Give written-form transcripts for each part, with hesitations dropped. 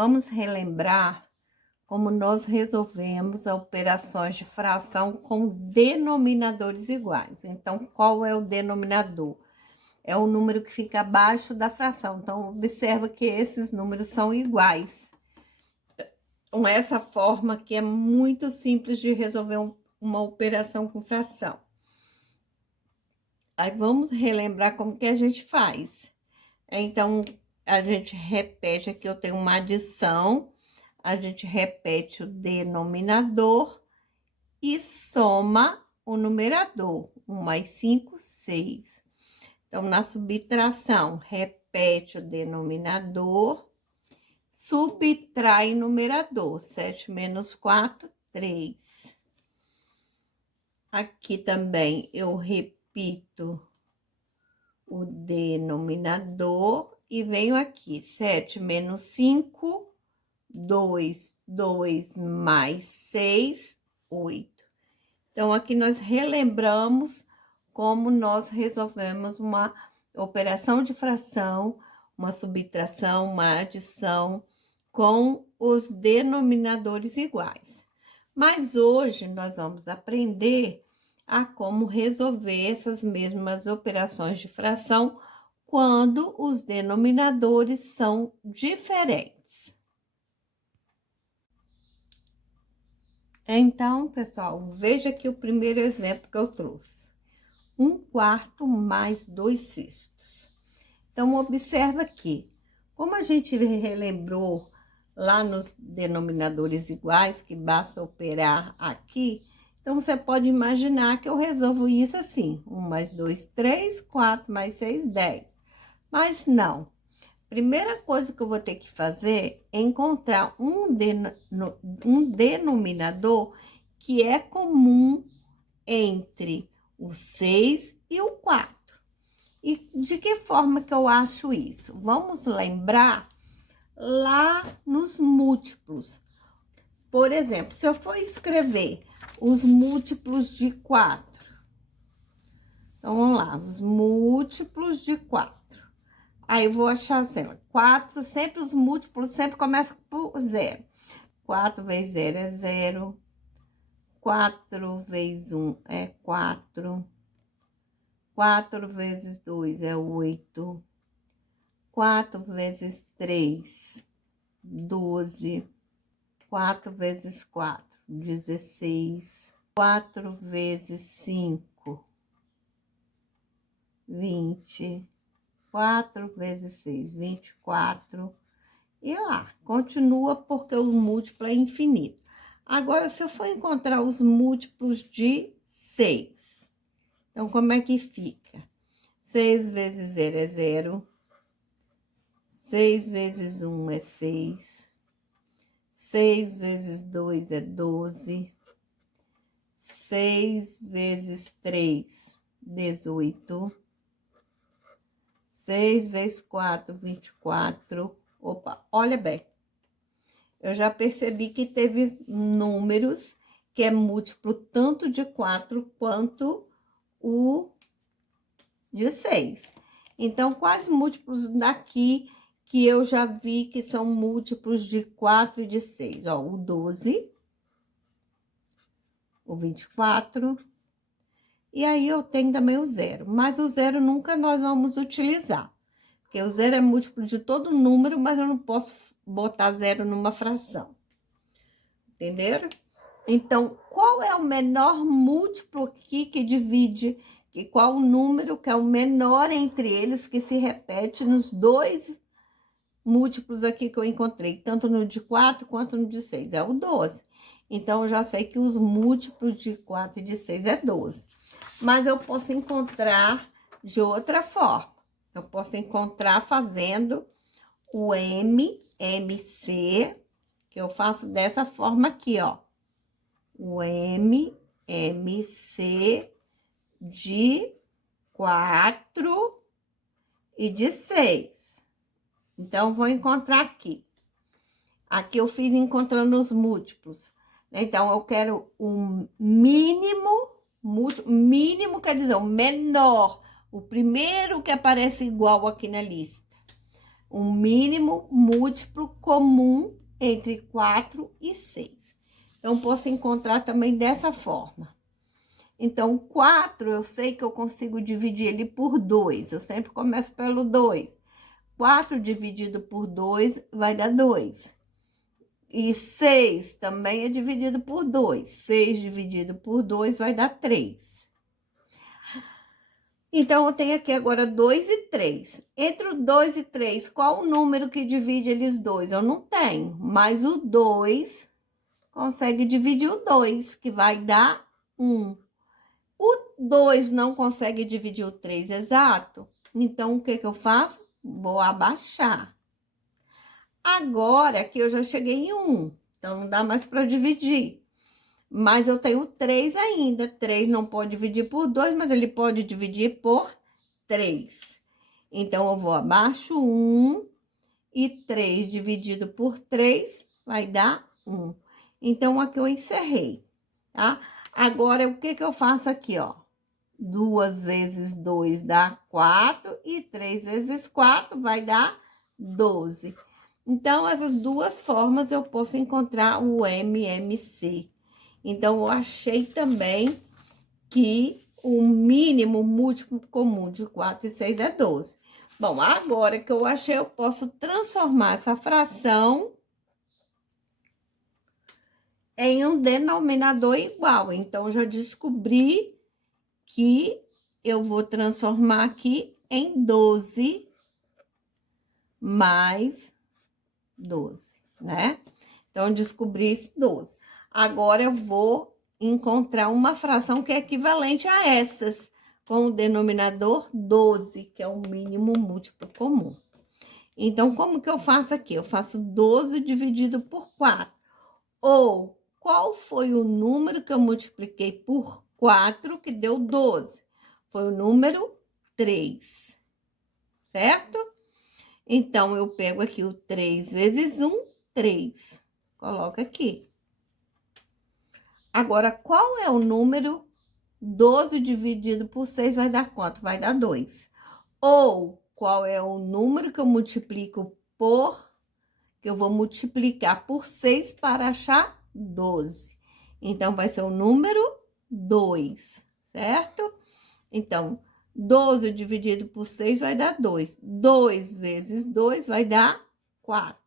Vamos relembrar como nós resolvemos operações de fração com denominadores iguais. Então, qual é o denominador? É o número que fica abaixo da fração. Então, observa que esses números são iguais. Com essa forma que é muito simples de resolver uma operação com fração. Aí, vamos relembrar como que a gente faz. Então, a gente repete aqui, eu tenho uma adição, a gente repete o denominador e soma o numerador. 1 mais 5, 6. Então, na subtração, repete o denominador, subtrai o numerador. 7 menos 4, 3. Aqui também eu repito o denominador e venho aqui. 7 menos 5, 2. 2 mais 6, 8. Então, aqui nós relembramos como nós resolvemos uma operação de fração, uma subtração, uma adição com os denominadores iguais. Mas hoje nós vamos aprender a como resolver essas mesmas operações de fração quando os denominadores são diferentes. Então, pessoal, veja aqui o primeiro exemplo que eu trouxe. 1/4 mais 2/6. Então, observa aqui. Como a gente relembrou lá nos denominadores iguais, que basta operar aqui, então, você pode imaginar que eu resolvo isso assim. 1 mais 2, 3, 4 mais 6, 10. Mas não. Primeira coisa que eu vou ter que fazer é encontrar um denominador que é comum entre o 6 e o 4. E de que forma que eu acho isso? Vamos lembrar lá nos múltiplos. Por exemplo, se eu for escrever os múltiplos de 4. Então, vamos lá, os múltiplos de 4. Aí, eu vou achar assim, 4, sempre os múltiplos, sempre começam por 0. 4 vezes 0 é 0. 4 vezes 1 é 4. 4 vezes 2 é 8. 4 vezes 3, 12. 4 vezes 4, 16. 4 vezes 5, 20. 4 vezes 6, 24. E lá, continua porque o múltiplo é infinito. Agora, se eu for encontrar os múltiplos de 6, então, como é que fica? 6 vezes 0 é 0. 6 vezes 1 é 6. 6 vezes 2 é 12. 6 vezes 3, 18. 6 vezes 4, 24. Opa, olha bem. Eu já percebi que teve números que é múltiplo tanto de 4 quanto o de 6. Então, quais múltiplos daqui que eu já vi que são múltiplos de 4 e de 6? Ó, o 12, o 24... E aí, eu tenho também o 0, mas o 0 nunca nós vamos utilizar. Porque o 0 é múltiplo de todo número, mas eu não posso botar 0 numa fração. Entenderam? Então, qual é o menor múltiplo aqui que divide? E qual o número que é o menor entre eles que se repete nos dois múltiplos aqui que eu encontrei? Tanto no de 4 quanto no de 6. É o 12. Então, eu já sei que os múltiplos de 4 e de 6 é 12. Mas eu posso encontrar de outra forma. Eu posso encontrar fazendo o MC, que eu faço dessa forma aqui, ó. O MC de 4 e de 6. Então, vou encontrar aqui. Aqui eu fiz encontrando os múltiplos. Então, eu quero o mínimo. Mínimo quer dizer o menor, o primeiro que aparece igual aqui na lista. um mínimo múltiplo comum entre 4 e 6. Então, posso encontrar também dessa forma. Então, 4, eu sei que eu consigo dividir ele por 2. Eu sempre começo pelo 2. 4 dividido por 2 vai dar 2. E 6 também é dividido por 2. 6 dividido por 2 vai dar 3. Então, eu tenho aqui agora 2 e 3. Entre o 2 e 3, qual o número que divide eles dois? Eu não tenho, mas o 2 consegue dividir o 2, que vai dar 1. O 2 não consegue dividir o 3 exato, então o que eu faço? Vou abaixar. Agora que eu já cheguei em 1, então não dá mais para dividir. Mas eu tenho 3 ainda. 3 não pode dividir por 2, mas ele pode dividir por 3. Então, eu vou abaixo 1 e 3 dividido por 3 vai dar 1. Então, aqui eu encerrei, tá? Agora, o que eu faço aqui, ó? 2 vezes 2 dá 4 e 3 vezes 4 vai dar 12. Então, essas duas formas eu posso encontrar o MMC. Então, eu achei também que o mínimo múltiplo comum de 4 e 6 é 12. Bom, agora que eu achei, eu posso transformar essa fração em um denominador igual. Então, eu já descobri que eu vou transformar aqui em 12 mais 12, né? Então, eu descobri 12. Agora, eu vou encontrar uma fração que é equivalente a essas, com o denominador 12, que é o mínimo múltiplo comum. Então, como que eu faço aqui? Eu faço 12 dividido por 4. Ou, qual foi o número que eu multipliquei por 4 que deu 12? Foi o número 3, certo? Então, eu pego aqui o 3 vezes 1, 3. Coloco aqui. Agora, qual é o número 12 dividido por 6 vai dar quanto? Vai dar 2. Ou, qual é o número que eu multiplico por... que eu vou multiplicar por 6 para achar 12. Então, vai ser o número 2, certo? Então, 12 dividido por 6 vai dar 2. 2 vezes 2 vai dar 4.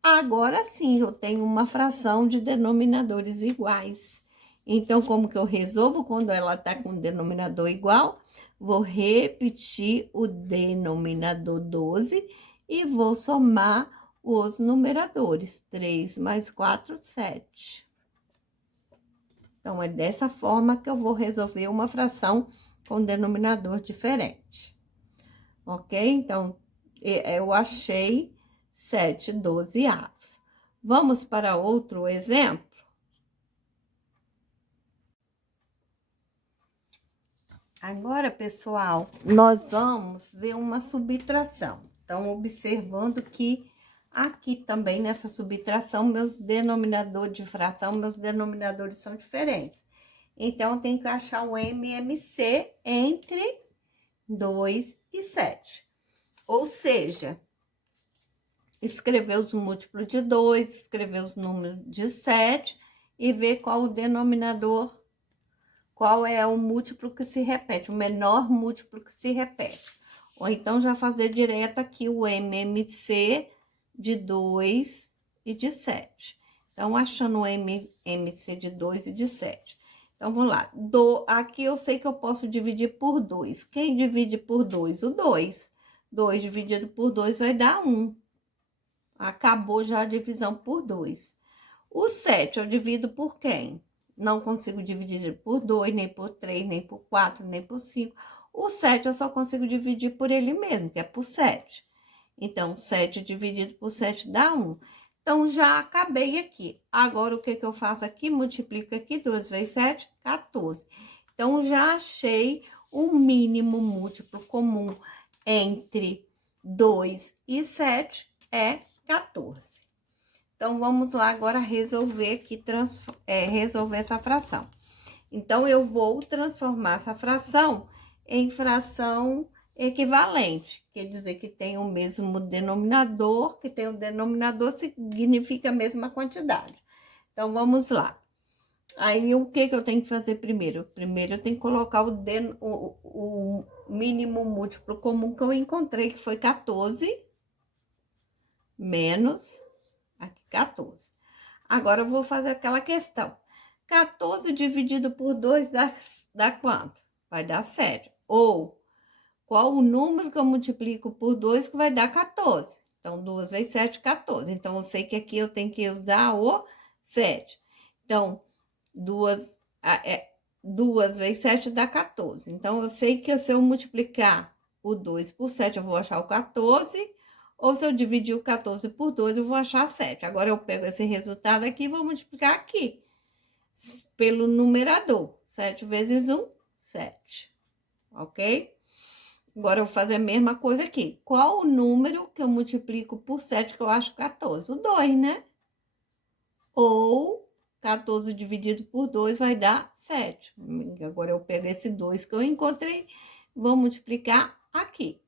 Agora sim, eu tenho uma fração de denominadores iguais. Então, como que eu resolvo quando ela está com denominador igual? Vou repetir o denominador 12 e vou somar os numeradores. 3 mais 4, 7. Então, é dessa forma que eu vou resolver uma fração com denominador diferente. Ok? Então, eu achei 7 12avos. Vamos para outro exemplo? Agora, pessoal, nós vamos ver uma subtração. Então, observando que aqui também nessa subtração, meus denominadores de fração, meus denominadores são diferentes. Então, eu tenho que achar o MMC entre 2 e 7. Ou seja, escrever os múltiplos de 2, escrever os números de 7 e ver qual o denominador, qual é o múltiplo que se repete, o menor múltiplo que se repete. Ou então, já fazer direto aqui o MMC de 2 e de 7. Então, achando o MMC de 2 e de 7. Então, vamos lá. Aqui eu sei que eu posso dividir por 2. Quem divide por 2? O 2. 2 dividido por 2 vai dar 1. Acabou já a divisão por 2. O 7 eu divido por quem? Não consigo dividir por 2, nem por 3, nem por 4, nem por 5. O 7 eu só consigo dividir por ele mesmo, que é por 7. Então, 7 dividido por 7 dá 1. Então, já acabei aqui. Agora, o que eu faço aqui? Multiplico aqui, 2 vezes 7, 14. Então, já achei o mínimo múltiplo comum entre 2 e 7 é 14. Então, vamos lá agora resolver aqui, resolver essa fração. Então, eu vou transformar essa fração em fração equivalente, quer dizer que tem o mesmo denominador, que tem o denominador significa a mesma quantidade. Então, vamos lá. Aí, o que eu tenho que fazer primeiro? Primeiro, eu tenho que colocar o mínimo múltiplo comum que eu encontrei, que foi 14, menos aqui 14. Agora, eu vou fazer aquela questão. 14 dividido por 2 dá quanto? Vai dar 7. Ou, qual o número que eu multiplico por 2 que vai dar 14? Então, 2 vezes 7, 14. Então, eu sei que aqui eu tenho que usar o 7. Então, 2 vezes 7 dá 14. Então, eu sei que se eu multiplicar o 2 por 7, eu vou achar o 14. Ou se eu dividir o 14 por 2, eu vou achar 7. Agora, eu pego esse resultado aqui e vou multiplicar aqui pelo numerador. 7 vezes 1, 7. Ok? Agora, eu vou fazer a mesma coisa aqui. Qual o número que eu multiplico por 7 que eu acho 14? O 2, né? Ou 14 dividido por 2 vai dar 7. Agora, eu pego esse 2 que eu encontrei, vou multiplicar aqui.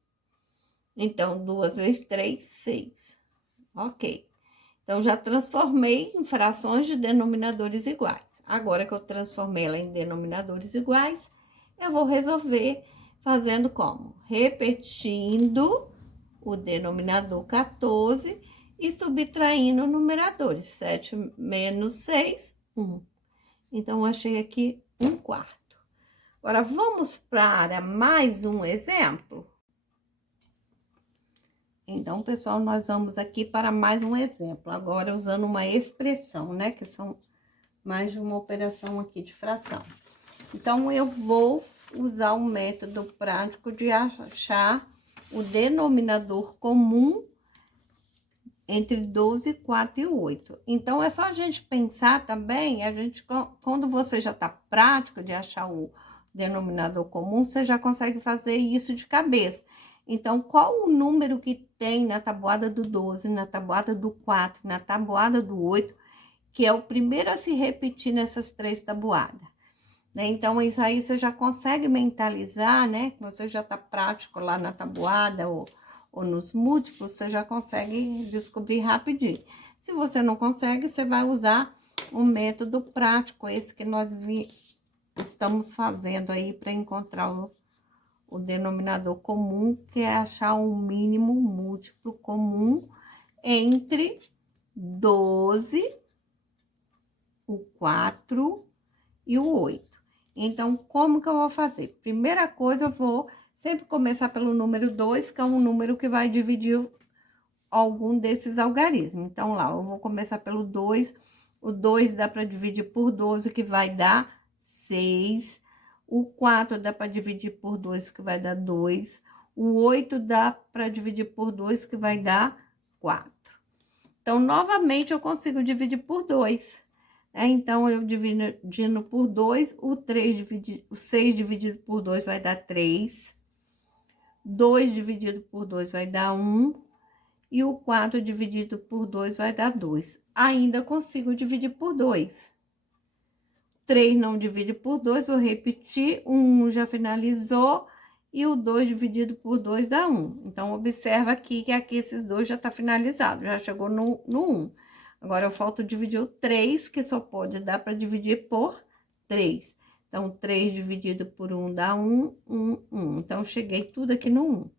Então, 2 vezes 3, 6. Ok. Então, já transformei em frações de denominadores iguais. Agora que eu transformei ela em denominadores iguais, eu vou resolver fazendo como? Repetindo o denominador 14 e subtraindo numeradores. 7 menos 6, 1. Então, eu achei aqui 1/4. Agora, vamos para mais um exemplo? Então, pessoal, nós vamos aqui para mais um exemplo. Agora, usando uma expressão, né? Que são mais de uma operação aqui de fração. Então, eu vou usar o método prático de achar o denominador comum entre 12, 4 e 8. Então, é só a gente pensar também, quando você já está prático de achar o denominador comum, você já consegue fazer isso de cabeça. Então, qual o número que tem na tabuada do 12, na tabuada do 4, na tabuada do 8, que é o primeiro a se repetir nessas 3 tabuadas? Né? Então, isso aí você já consegue mentalizar, né? Você já está prático lá na tabuada ou nos múltiplos, você já consegue descobrir rapidinho. Se você não consegue, você vai usar o método prático, esse que nós estamos fazendo aí para encontrar o denominador comum, que é achar o mínimo múltiplo comum entre 12, o 4 e o 8. Então, como que eu vou fazer? Primeira coisa, eu vou sempre começar pelo número 2, que é um número que vai dividir algum desses algarismos. Então, lá, eu vou começar pelo 2. O 2 dá para dividir por 12, que vai dar 6. O 4 dá para dividir por 2, que vai dar 2. O 8 dá para dividir por 2, que vai dar 4. Então, novamente, eu consigo dividir por 2. Então, eu dividindo por 2, o 6 dividido por 2 vai dar 3. 2 dividido por 2 vai dar 1. E o 4 dividido por 2 vai dar 2. Ainda consigo dividir por 2. 3 não divide por 2, vou repetir. O 1 já finalizou. E o 2 dividido por 2 dá 1. Então, observa aqui que aqui esses dois já tá finalizado, já chegou no 1. Agora, eu falta dividir o 3, que só pode dar para dividir por 3. Então, 3 dividido por 1 dá 1, 1, 1. Então, cheguei tudo aqui no 1.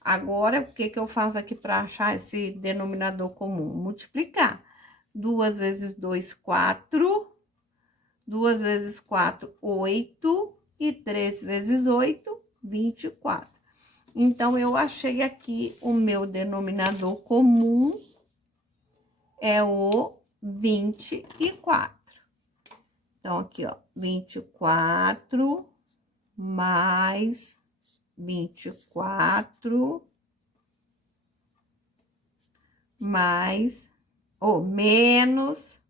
Agora, o que eu faço aqui para achar esse denominador comum? Multiplicar. 2 vezes 2, 4. 2 vezes 4, 8. E 3 vezes 8, 24. Então, eu achei aqui o meu denominador comum é o 24. Então, aqui, ó, 24 mais 24 mais, menos,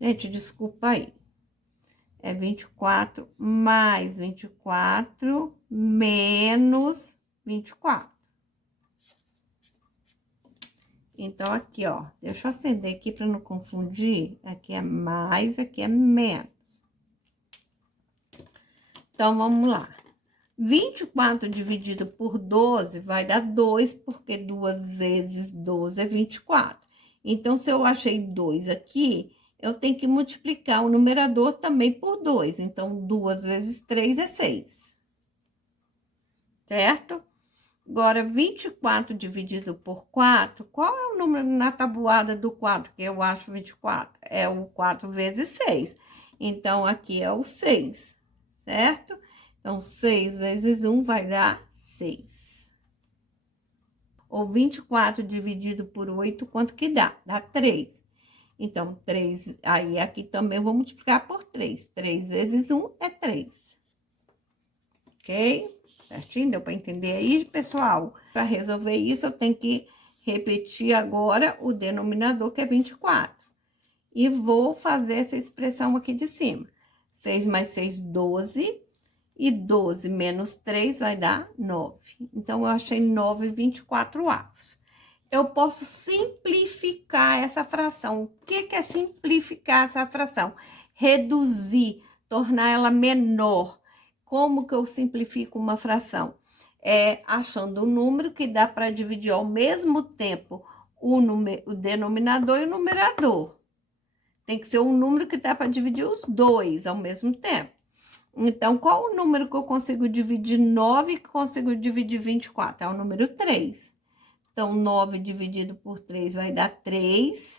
gente, desculpa aí, é 24 mais 24 menos 24. Então, aqui, ó, deixa eu acender aqui para não confundir. Aqui é mais, aqui é menos. Então, vamos lá. 24 dividido por 12 vai dar 2, porque 2 vezes 12 é 24. Então, se eu achei 2 aqui, eu tenho que multiplicar o numerador também por 2. Então, 2 vezes 3 é 6. Certo? Agora, 24 dividido por 4, qual é o número na tabuada do 4 que eu acho 24? É o 4 vezes 6. Então, aqui é o 6, certo? Então, 6 vezes 1 vai dar 6. Ou 24 dividido por 8, quanto que dá? Dá 3. Então, 3, aí aqui também eu vou multiplicar por 3. 3 vezes 1 é 3. Ok? Certinho? Deu para entender aí, pessoal? Para resolver isso, eu tenho que repetir agora o denominador, que é 24. E vou fazer essa expressão aqui de cima. 6 mais 6, 12. E 12 menos 3 vai dar 9. Então, eu achei 9/24. Eu posso simplificar essa fração. O que é simplificar essa fração? Reduzir, tornar ela menor. Como que eu simplifico uma fração? É achando um número que dá para dividir ao mesmo tempo o denominador e o numerador. Tem que ser um número que dá para dividir os dois ao mesmo tempo. Então, qual o número que eu consigo dividir 9 e que consigo dividir 24? É o número 3. Então, 9 dividido por 3 vai dar 3.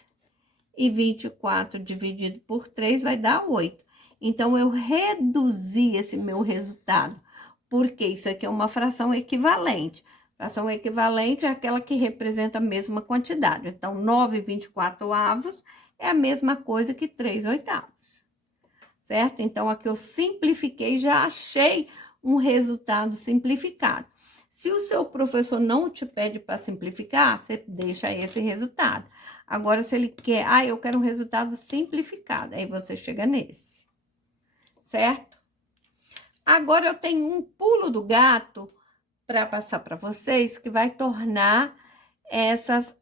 E 24 dividido por 3 vai dar 8. Então, eu reduzi esse meu resultado, porque isso aqui é uma fração equivalente. Fração equivalente é aquela que representa a mesma quantidade. Então, 9/24 é a mesma coisa que 3/8. Certo? Então, aqui eu simplifiquei, já achei um resultado simplificado. Se o seu professor não te pede para simplificar, você deixa esse resultado. Agora, se ele quer, eu quero um resultado simplificado, aí você chega nesse. Certo? Agora, eu tenho um pulo do gato para passar para vocês, que vai tornar essas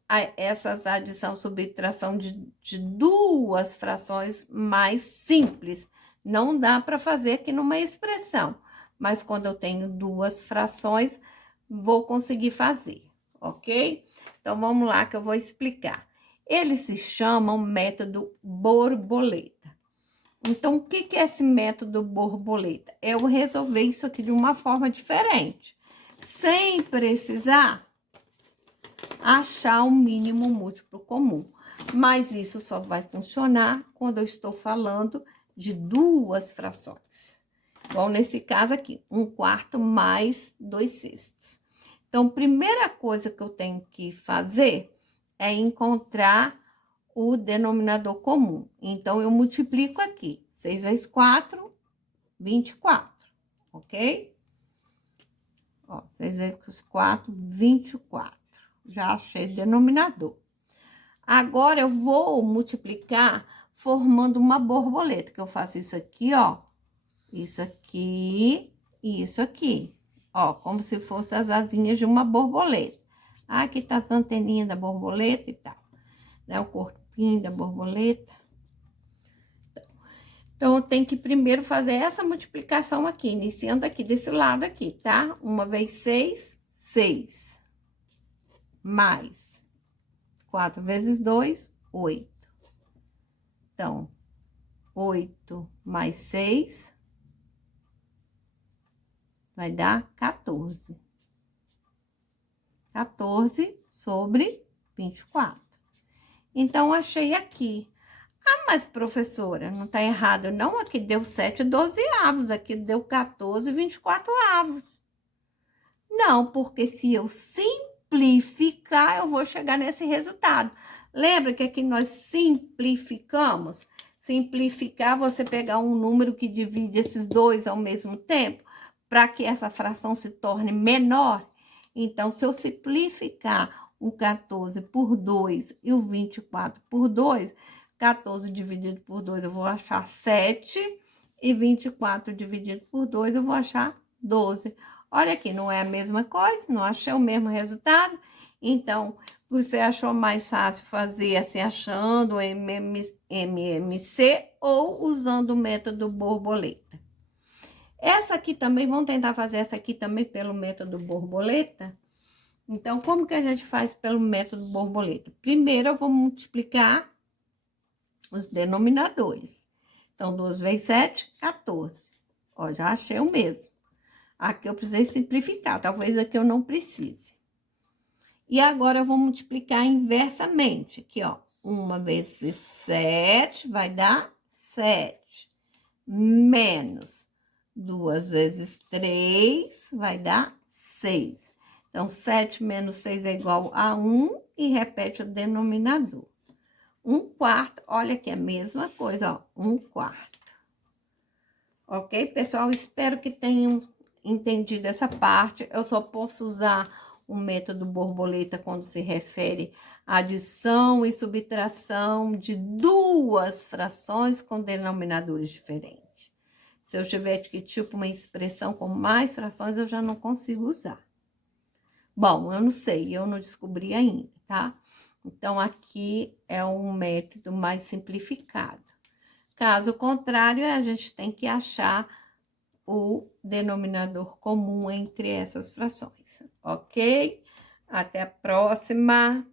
adição, subtração de duas frações mais simples. Não dá para fazer aqui numa expressão, mas quando eu tenho duas frações, vou conseguir fazer, ok? Então, vamos lá que eu vou explicar. Ele se chama método borboleta. Então, o que é esse método borboleta? É eu resolver isso aqui de uma forma diferente, sem precisar achar o mínimo múltiplo comum. Mas isso só vai funcionar quando eu estou falando de duas frações. Igual nesse caso aqui, 1/4 mais 2/6. Então, primeira coisa que eu tenho que fazer é encontrar o denominador comum. Então, eu multiplico aqui. 6 vezes 4, 24, ok? Ó, 6 vezes 4, 24. Já achei o denominador. Agora, eu vou multiplicar formando uma borboleta, que eu faço isso aqui, ó. Isso aqui e isso aqui. Ó, como se fossem as asinhas de uma borboleta. Aqui tá as anteninhas da borboleta e tal, né? O corpinho da borboleta. Então, eu tenho que primeiro fazer essa multiplicação aqui, iniciando aqui desse lado aqui, tá? 1 vezes 6, 6. Mais 4 vezes 2, 8. Então, 8 mais 6 vai dar 14. 14 sobre 24. Então, achei aqui. Mas, professora, não tá errado, não? Aqui deu 7/12, aqui deu 14/24. Não, porque se eu simplificar, eu vou chegar nesse resultado. Lembra que aqui nós simplificamos? Simplificar, você pegar um número que divide esses dois ao mesmo tempo, para que essa fração se torne menor. Então, se eu simplificar o 14 por 2 e o 24 por 2, 14 dividido por 2 eu vou achar 7, e 24 dividido por 2 eu vou achar 12. Olha aqui, não é a mesma coisa, não achei o mesmo resultado. Então, você achou mais fácil fazer assim, achando o MMC ou usando o método borboleta. Essa aqui também, vamos tentar fazer essa aqui também pelo método borboleta? Então, como que a gente faz pelo método borboleta? Primeiro, eu vou multiplicar os denominadores. Então, 2 vezes 7, 14. Ó, já achei o mesmo. Aqui eu precisei simplificar, talvez aqui eu não precise. E agora eu vou multiplicar inversamente. Aqui, ó, 1 vezes 7 vai dar 7. Menos 2 vezes 3 vai dar 6. Então, 7 menos 6 é igual a 1 e repete o denominador. 1/4, olha que é a mesma coisa, ó, 1/4. Ok, pessoal? Espero que tenham entendido essa parte. Eu só posso usar o método borboleta quando se refere à adição e subtração de duas frações com denominadores diferentes. Se eu tiver que tipo uma expressão com mais frações, eu já não consigo usar. Bom, eu não sei, eu não descobri ainda, tá? Então, aqui é um método mais simplificado. Caso contrário, a gente tem que achar o denominador comum entre essas frações, ok? Até a próxima!